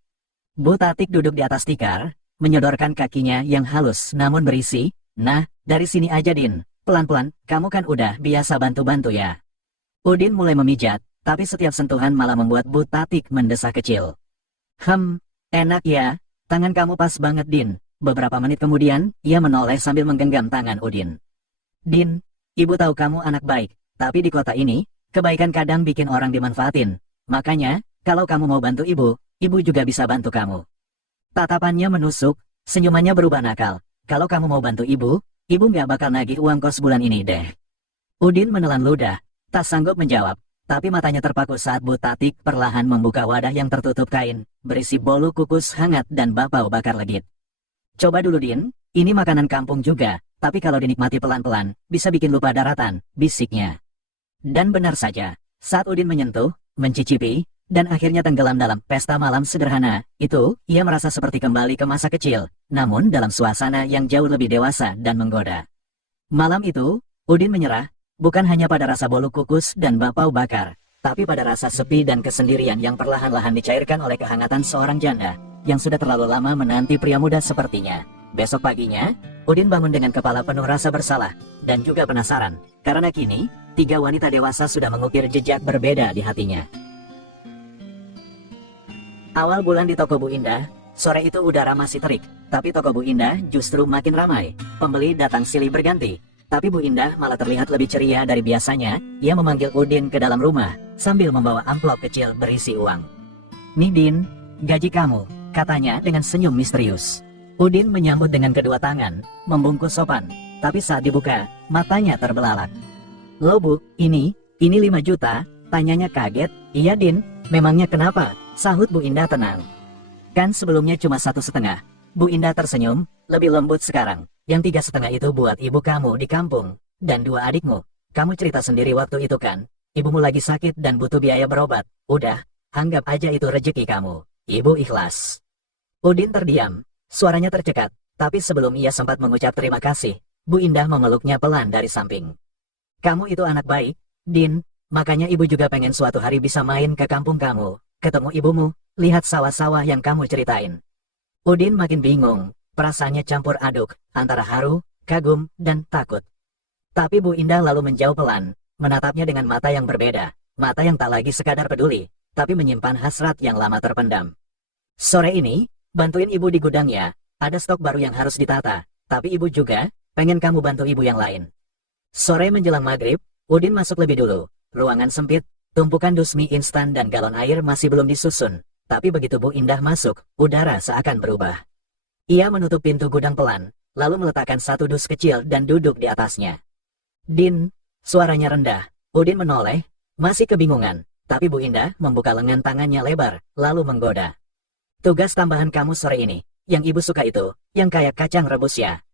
Bu Tatik duduk di atas tikar, menyodorkan kakinya yang halus namun berisi. Nah, dari sini aja Din, pelan-pelan, kamu kan udah biasa bantu-bantu ya. Udin mulai memijat, tapi setiap sentuhan malah membuat Bu Tatik mendesah kecil. Enak ya, tangan kamu pas banget Din. Beberapa menit kemudian, ia menoleh sambil menggenggam tangan Udin. Din, Ibu tahu kamu anak baik, tapi di kota ini, kebaikan kadang bikin orang dimanfaatin. Makanya, kalau kamu mau bantu Ibu juga bisa bantu kamu. Tatapannya menusuk, senyumannya berubah nakal. Kalau kamu mau bantu Ibu nggak bakal nagih uang kos bulan ini deh. Udin menelan ludah, tak sanggup menjawab, tapi matanya terpaku saat Bu Tatik perlahan membuka wadah yang tertutup kain, berisi bolu kukus hangat dan bapau bakar legit. Coba dulu Din, ini makanan kampung juga, tapi kalau dinikmati pelan-pelan, bisa bikin lupa daratan, bisiknya. Dan benar saja, saat Udin menyentuh, mencicipi, dan akhirnya tenggelam dalam pesta malam sederhana, itu, ia merasa seperti kembali ke masa kecil, namun dalam suasana yang jauh lebih dewasa dan menggoda. Malam itu, Udin menyerah, bukan hanya pada rasa bolu kukus dan bapau bakar, tapi pada rasa sepi dan kesendirian yang perlahan-lahan dicairkan oleh kehangatan seorang janda, yang sudah terlalu lama menanti pria muda sepertinya. Besok paginya, Udin bangun dengan kepala penuh rasa bersalah, dan juga penasaran, karena kini, 3 wanita dewasa sudah mengukir jejak berbeda di hatinya. Awal bulan di toko Bu Indah, sore itu udara masih terik, tapi toko Bu Indah justru makin ramai. Pembeli datang silih berganti, tapi Bu Indah malah terlihat lebih ceria dari biasanya. Ia memanggil Udin ke dalam rumah, sambil membawa amplop kecil berisi uang. Nih Din, gaji kamu, katanya dengan senyum misterius. Udin menyambut dengan kedua tangan, membungkus sopan, tapi saat dibuka, matanya terbelalak. Loh Bu, ini 5 juta, tanyanya kaget. Iya Din, memangnya kenapa? Sahut Bu Indah tenang. Kan sebelumnya cuma 1,5. Bu Indah tersenyum, lebih lembut sekarang. Yang 3,5 itu buat ibu kamu di kampung, dan 2 adikmu. Kamu cerita sendiri waktu itu kan, ibumu lagi sakit dan butuh biaya berobat. Udah, anggap aja itu rezeki kamu. Ibu ikhlas. Udin terdiam, suaranya tercekat, tapi sebelum ia sempat mengucap terima kasih, Bu Indah memeluknya pelan dari samping. Kamu itu anak baik, Din, makanya ibu juga pengen suatu hari bisa main ke kampung kamu. Ketemu ibumu, lihat sawah-sawah yang kamu ceritain. Udin makin bingung, perasaannya campur aduk, antara haru, kagum, dan takut. Tapi Bu Indah lalu menjauh pelan, menatapnya dengan mata yang berbeda, mata yang tak lagi sekadar peduli, tapi menyimpan hasrat yang lama terpendam. Sore ini, bantuin ibu di gudangnya, ada stok baru yang harus ditata, tapi ibu juga, pengen kamu bantu ibu yang lain. Sore menjelang maghrib, Udin masuk lebih dulu, ruangan sempit, tumpukan dus mie instan dan galon air masih belum disusun, tapi begitu Bu Indah masuk, udara seakan berubah. Ia menutup pintu gudang pelan, lalu meletakkan 1 dus kecil dan duduk di atasnya. Din, suaranya rendah. Udin menoleh, masih kebingungan, tapi Bu Indah membuka lengan tangannya lebar, lalu menggoda. Tugas tambahan kamu sore ini, yang ibu suka itu, yang kayak kacang rebus ya.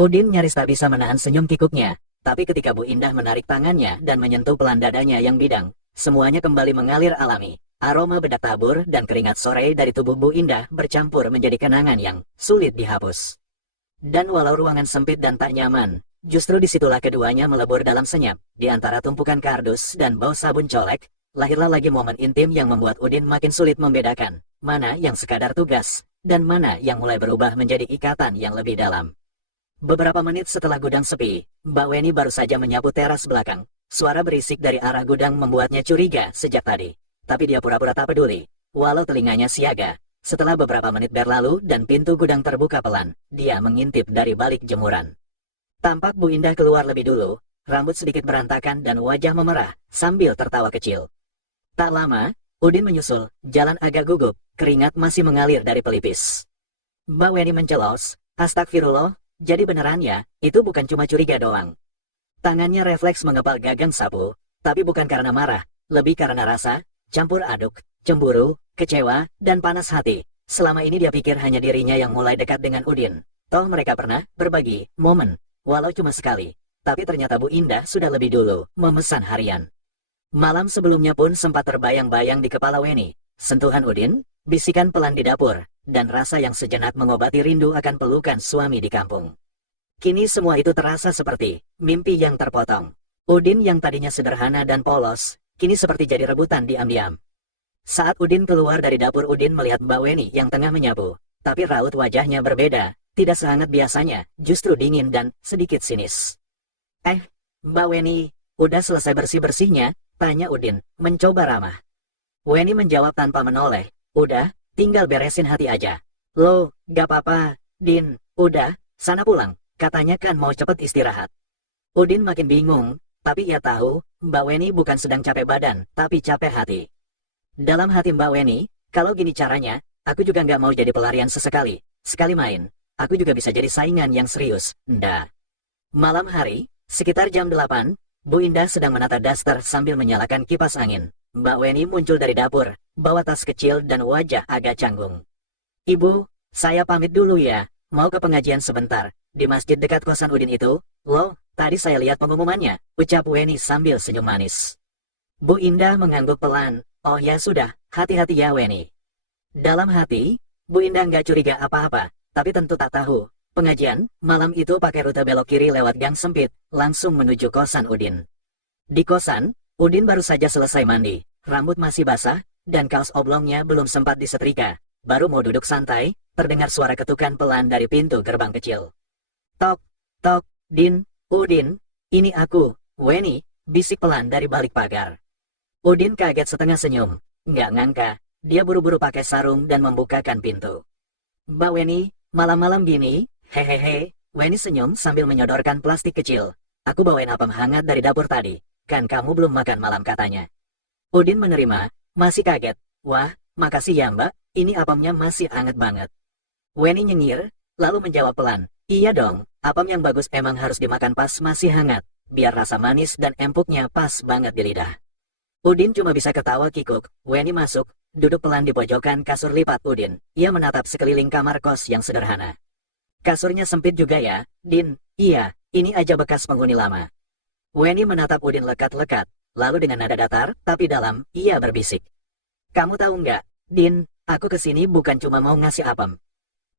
Udin nyaris tak bisa menahan senyum kikuknya, tapi ketika Bu Indah menarik tangannya dan menyentuh pelan dadanya yang bidang, semuanya kembali mengalir alami. Aroma bedak tabur dan keringat sore dari tubuh Bu Indah bercampur menjadi kenangan yang sulit dihapus. Dan walau ruangan sempit dan tak nyaman, justru disitulah keduanya melebur dalam senyap. Di antara tumpukan kardus dan bau sabun colek, lahirlah lagi momen intim yang membuat Udin makin sulit membedakan mana yang sekadar tugas, dan mana yang mulai berubah menjadi ikatan yang lebih dalam. Beberapa menit setelah gudang sepi, Mbak Weni baru saja menyapu teras belakang. Suara berisik dari arah gudang membuatnya curiga sejak tadi. Tapi dia pura-pura tak peduli, walau telinganya siaga. Setelah beberapa menit berlalu dan pintu gudang terbuka pelan, dia mengintip dari balik jemuran. Tampak Bu Indah keluar lebih dulu, rambut sedikit berantakan dan wajah memerah, sambil tertawa kecil. Tak lama, Udin menyusul, jalan agak gugup, keringat masih mengalir dari pelipis. Mbak Weni mencelos, astagfirullah, jadi beneran ya, itu bukan cuma curiga doang. Tangannya refleks mengepal gagang sapu, tapi bukan karena marah, lebih karena rasa, campur aduk, cemburu, kecewa, dan panas hati. Selama ini dia pikir hanya dirinya yang mulai dekat dengan Udin. Toh mereka pernah berbagi momen, walau cuma sekali. Tapi ternyata Bu Indah sudah lebih dulu memesan harian. Malam sebelumnya pun sempat terbayang-bayang di kepala Weni. Sentuhan Udin, bisikan pelan di dapur, dan rasa yang sejenak mengobati rindu akan pelukan suami di kampung. Kini semua itu terasa seperti mimpi yang terpotong. Udin yang tadinya sederhana dan polos, kini seperti jadi rebutan diam-diam. Saat Udin keluar dari dapur, Udin melihat Mbak Weni yang tengah menyapu. Tapi raut wajahnya berbeda, tidak sehangat biasanya, justru dingin dan sedikit sinis. Mbak Weni, udah selesai bersih-bersihnya? Tanya Udin, mencoba ramah. Weni menjawab tanpa menoleh, udah, tinggal beresin hati aja. Loh, gak apa-apa, Din, udah, sana pulang, katanya kan mau cepet istirahat. Udin makin bingung, tapi ia tahu, Mbak Weni bukan sedang capek badan, tapi capek hati. Dalam hati Mbak Weni, kalau gini caranya, aku juga nggak mau jadi pelarian sesekali. Sekali main, aku juga bisa jadi saingan yang serius, nda. Malam hari, sekitar jam 8, Bu Indah sedang menata daster sambil menyalakan kipas angin. Mbak Weni muncul dari dapur, bawa tas kecil dan wajah agak canggung. Ibu, saya pamit dulu ya, mau ke pengajian sebentar, di masjid dekat kosan Udin itu. Loh, tadi saya lihat pengumumannya, ucap Weni sambil senyum manis. Bu Indah mengangguk pelan, oh ya sudah, hati-hati ya Weni. Dalam hati, Bu Indah nggak curiga apa-apa, tapi tentu tak tahu. Pengajian malam itu pakai rute belok kiri lewat gang sempit, langsung menuju kosan Udin. Di kosan, Udin baru saja selesai mandi, rambut masih basah, dan kaos oblongnya belum sempat disetrika. Baru mau duduk santai, terdengar suara ketukan pelan dari pintu gerbang kecil. Tok, tok, Din, Udin, ini aku, Weni, bisik pelan dari balik pagar. Udin kaget setengah senyum, nggak ngangka, dia buru-buru pakai sarung dan membukakan pintu. Mbak Weni, malam-malam gini, hehehe, Weni senyum sambil menyodorkan plastik kecil. Aku bawain apem hangat dari dapur tadi, kan kamu belum makan malam katanya. Udin menerima, masih kaget. Wah, makasih ya Mbak, ini apemnya masih hangat banget. Weni nyengir, lalu menjawab pelan, iya dong, apem yang bagus emang harus dimakan pas masih hangat, biar rasa manis dan empuknya pas banget di lidah. Udin cuma bisa ketawa kikuk. Weni masuk, duduk pelan di pojokan kasur lipat Udin. Ia menatap sekeliling kamar kos yang sederhana. Kasurnya sempit juga ya, Din? Iya, ini aja bekas penghuni lama. Weni menatap Udin lekat-lekat, lalu dengan nada datar, tapi dalam, ia berbisik. Kamu tahu nggak, Din, aku kesini bukan cuma mau ngasih apem.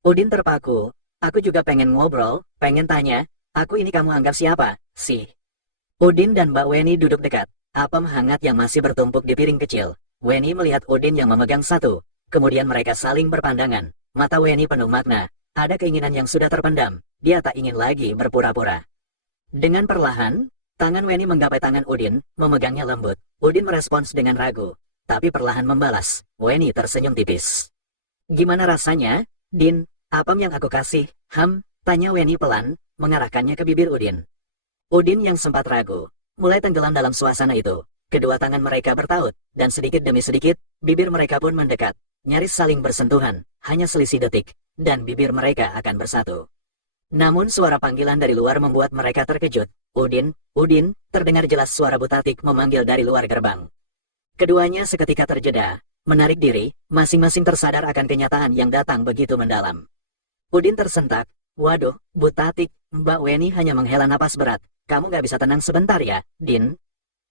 Udin terpaku, aku juga pengen ngobrol, pengen tanya, aku ini kamu anggap siapa, sih? Udin dan Mbak Weni duduk dekat, apem hangat yang masih bertumpuk di piring kecil. Weni melihat Udin yang memegang satu, kemudian mereka saling berpandangan, mata Weni penuh makna. Ada keinginan yang sudah terpendam, dia tak ingin lagi berpura-pura. Dengan perlahan, tangan Weni menggapai tangan Udin, memegangnya lembut. Udin merespons dengan ragu, tapi perlahan membalas. Weni tersenyum tipis. Gimana rasanya, Din, apem yang aku kasih? Tanya Weni pelan, mengarahkannya ke bibir Udin. Udin yang sempat ragu, mulai tenggelam dalam suasana itu. Kedua tangan mereka bertaut, dan sedikit demi sedikit, bibir mereka pun mendekat. Nyaris saling bersentuhan, hanya selisih detik, dan bibir mereka akan bersatu. Namun suara panggilan dari luar membuat mereka terkejut. Udin, Udin, terdengar jelas suara Butatik memanggil dari luar gerbang. Keduanya seketika terjeda, menarik diri, masing-masing tersadar akan kenyataan yang datang begitu mendalam. Udin tersentak, waduh, Butatik, Mbak Weni hanya menghela napas berat. Kamu gak bisa tenang sebentar ya, Din?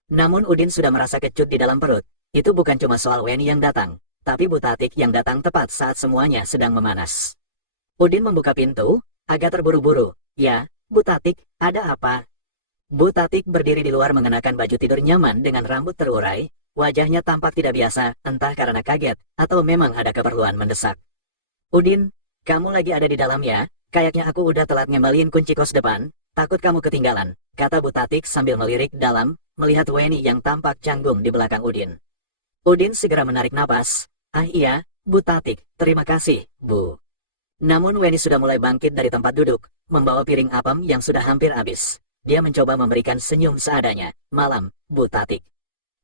Namun Udin sudah merasa kecut di dalam perut. Itu bukan cuma soal Weni yang datang, tapi Butatik yang datang tepat saat semuanya sedang memanas. Udin membuka pintu, agak terburu-buru. Ya, Butatik, ada apa? Butatik berdiri di luar mengenakan baju tidur nyaman dengan rambut terurai. Wajahnya tampak tidak biasa, entah karena kaget, atau memang ada keperluan mendesak. Udin, kamu lagi ada di dalam ya? Kayaknya aku udah telat ngembaliin kunci kos depan, takut kamu ketinggalan, kata Butatik sambil melirik dalam, melihat Weni yang tampak canggung di belakang Udin. Udin segera menarik napas. Ah iya, Butatik, terima kasih, Bu. Namun Weni sudah mulai bangkit dari tempat duduk, membawa piring apem yang sudah hampir habis. Dia mencoba memberikan senyum seadanya. Malam, Butatik.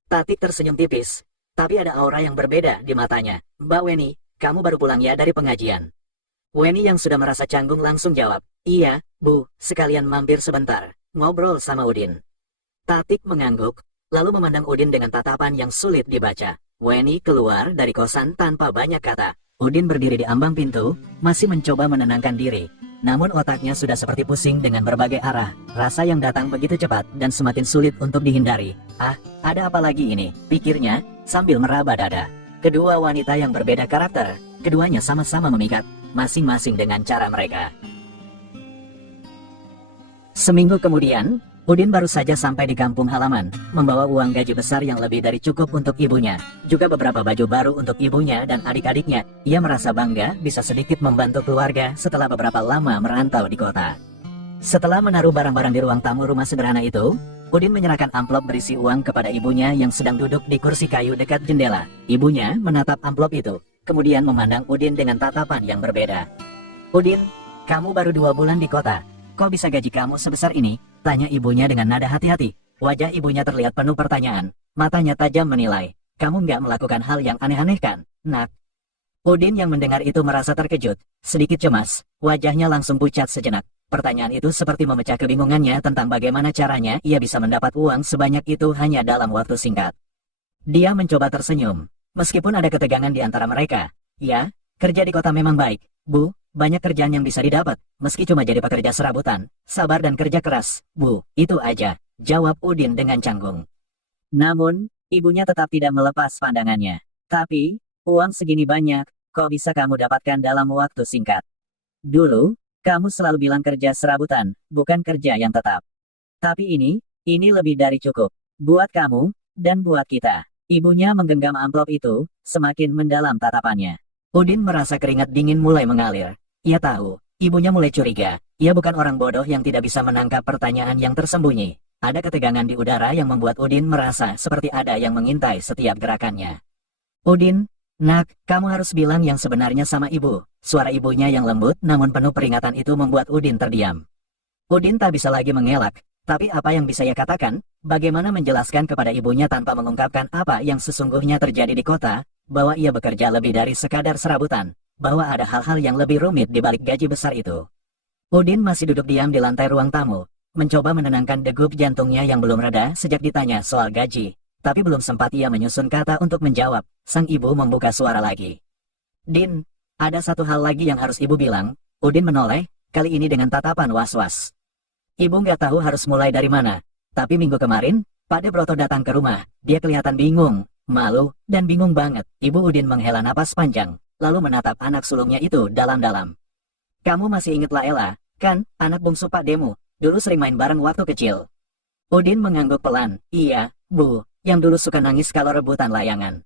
Tatik tersenyum tipis, tapi ada aura yang berbeda di matanya. Mbak Weni, kamu baru pulang ya dari pengajian? Weni yang sudah merasa canggung langsung jawab, "Iya, Bu, sekalian mampir sebentar, ngobrol sama Udin." Tatik mengangguk, lalu memandang Udin dengan tatapan yang sulit dibaca. Weni keluar dari kosan tanpa banyak kata. Udin berdiri di ambang pintu, masih mencoba menenangkan diri. Namun otaknya sudah seperti pusing dengan berbagai arah. Rasa yang datang begitu cepat dan semakin sulit untuk dihindari. "Ah, ada apa lagi ini?" pikirnya sambil meraba dada. Kedua wanita yang berbeda karakter, keduanya sama-sama memikat, masing-masing dengan cara mereka. Seminggu kemudian, Udin baru saja sampai di kampung halaman, membawa uang gaji besar yang lebih dari cukup untuk ibunya, juga beberapa baju baru untuk ibunya dan adik-adiknya. Ia merasa bangga bisa sedikit membantu keluarga setelah beberapa lama merantau di kota. Setelah menaruh barang-barang di ruang tamu rumah sederhana itu, Udin menyerahkan amplop berisi uang kepada ibunya yang sedang duduk di kursi kayu dekat jendela. Ibunya menatap amplop itu, kemudian memandang Udin dengan tatapan yang berbeda. "Udin, kamu baru 2 bulan di kota. Kok bisa gaji kamu sebesar ini?" tanya ibunya dengan nada hati-hati. Wajah ibunya terlihat penuh pertanyaan. Matanya tajam menilai. "Kamu nggak melakukan hal yang aneh-aneh kan, Nak?" Udin yang mendengar itu merasa terkejut, sedikit cemas. Wajahnya langsung pucat sejenak. Pertanyaan itu seperti memecah kebingungannya tentang bagaimana caranya ia bisa mendapat uang sebanyak itu hanya dalam waktu singkat. Dia mencoba tersenyum, meskipun ada ketegangan di antara mereka. "Ya, kerja di kota memang baik, Bu. Banyak kerjaan yang bisa didapat, meski cuma jadi pekerja serabutan. Sabar dan kerja keras, Bu, itu aja," jawab Udin dengan canggung. Namun, ibunya tetap tidak melepas pandangannya. "Tapi, uang segini banyak, kok bisa kamu dapatkan dalam waktu singkat? Dulu, kamu selalu bilang kerja serabutan, bukan kerja yang tetap. Tapi ini lebih dari cukup. Buat kamu, dan buat kita." Ibunya menggenggam amplop itu, semakin mendalam tatapannya. Udin merasa keringat dingin mulai mengalir. Ia tahu, ibunya mulai curiga. Ia bukan orang bodoh yang tidak bisa menangkap pertanyaan yang tersembunyi. Ada ketegangan di udara yang membuat Udin merasa seperti ada yang mengintai setiap gerakannya. "Udin, Nak, kamu harus bilang yang sebenarnya sama ibu." Suara ibunya yang lembut namun penuh peringatan itu membuat Udin terdiam. Udin tak bisa lagi mengelak, tapi apa yang bisa ia katakan? Bagaimana menjelaskan kepada ibunya tanpa mengungkapkan apa yang sesungguhnya terjadi di kota, bahwa ia bekerja lebih dari sekadar serabutan, bahwa ada hal-hal yang lebih rumit di balik gaji besar itu. Udin masih duduk diam di lantai ruang tamu, mencoba menenangkan degup jantungnya yang belum reda sejak ditanya soal gaji, tapi belum sempat ia menyusun kata untuk menjawab, sang ibu membuka suara lagi. "Din, ada satu hal lagi yang harus ibu bilang." Udin menoleh, kali ini dengan tatapan was-was. Ibu nggak tahu harus mulai dari mana, tapi minggu kemarin, Pak De Broto datang ke rumah. Dia kelihatan bingung, malu, dan bingung banget. Ibu Udin menghela napas panjang, lalu menatap anak sulungnya itu dalam-dalam. "Kamu masih ingat Laela, kan, anak bungsu Pak Demu? Dulu sering main bareng waktu kecil." Udin mengangguk pelan. "Iya, Bu, yang dulu suka nangis kalau rebutan layangan."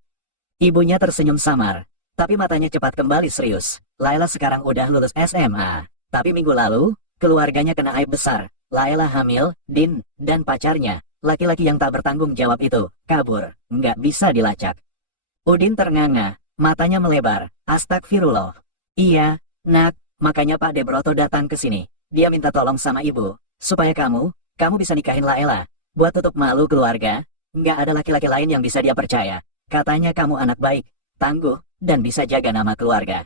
Ibunya tersenyum samar, tapi matanya cepat kembali serius. "Laela sekarang udah lulus SMA, tapi minggu lalu, keluarganya kena aib besar. Laela hamil, Din, dan pacarnya, laki-laki yang tak bertanggung jawab itu, kabur, nggak bisa dilacak." Udin ternganga, matanya melebar. "Astagfirullah." "Iya, Nak, makanya Pak De Broto datang ke sini. Dia minta tolong sama ibu, supaya kamu bisa nikahin Laela. Buat tutup malu keluarga, nggak ada laki-laki lain yang bisa dia percaya. Katanya kamu anak baik, tangguh, dan bisa jaga nama keluarga."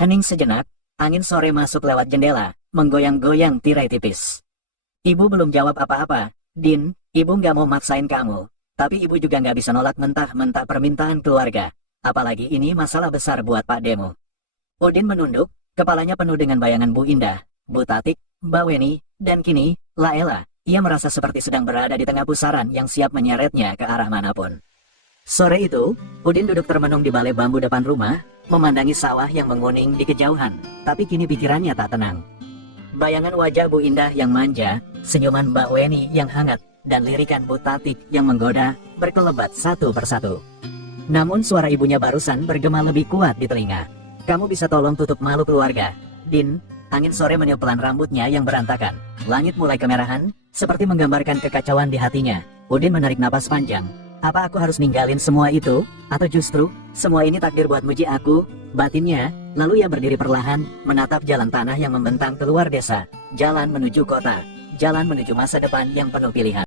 Hening sejenak, angin sore masuk lewat jendela, menggoyang-goyang tirai tipis. Ibu belum jawab apa-apa. "Din, ibu nggak mau maksain kamu, tapi ibu juga nggak bisa nolak mentah-mentah permintaan keluarga. Apalagi ini masalah besar buat Pak Demu." Udin menunduk, kepalanya penuh dengan bayangan Bu Indah, Bu Tatik, Mbak Weni, dan kini, Laela. Ia merasa seperti sedang berada di tengah pusaran yang siap menyeretnya ke arah manapun. Sore itu, Udin duduk termenung di balai bambu depan rumah, memandangi sawah yang menguning di kejauhan, tapi kini pikirannya tak tenang. Bayangan wajah Bu Indah yang manja, senyuman Mbak Weni yang hangat, dan lirikan Bu Tatik yang menggoda, berkelebat satu persatu. Namun suara ibunya barusan bergema lebih kuat di telinga. "Kamu bisa tolong tutup malu keluarga, Din?" Angin sore meniup pelan rambutnya yang berantakan. Langit mulai kemerahan, seperti menggambarkan kekacauan di hatinya. Udin menarik napas panjang. "Apa aku harus ninggalin semua itu? Atau justru, semua ini takdir buat muji aku?" batinnya. Lalu ia berdiri perlahan, menatap jalan tanah yang membentang keluar desa. Jalan menuju kota. Jalan menuju masa depan yang penuh pilihan.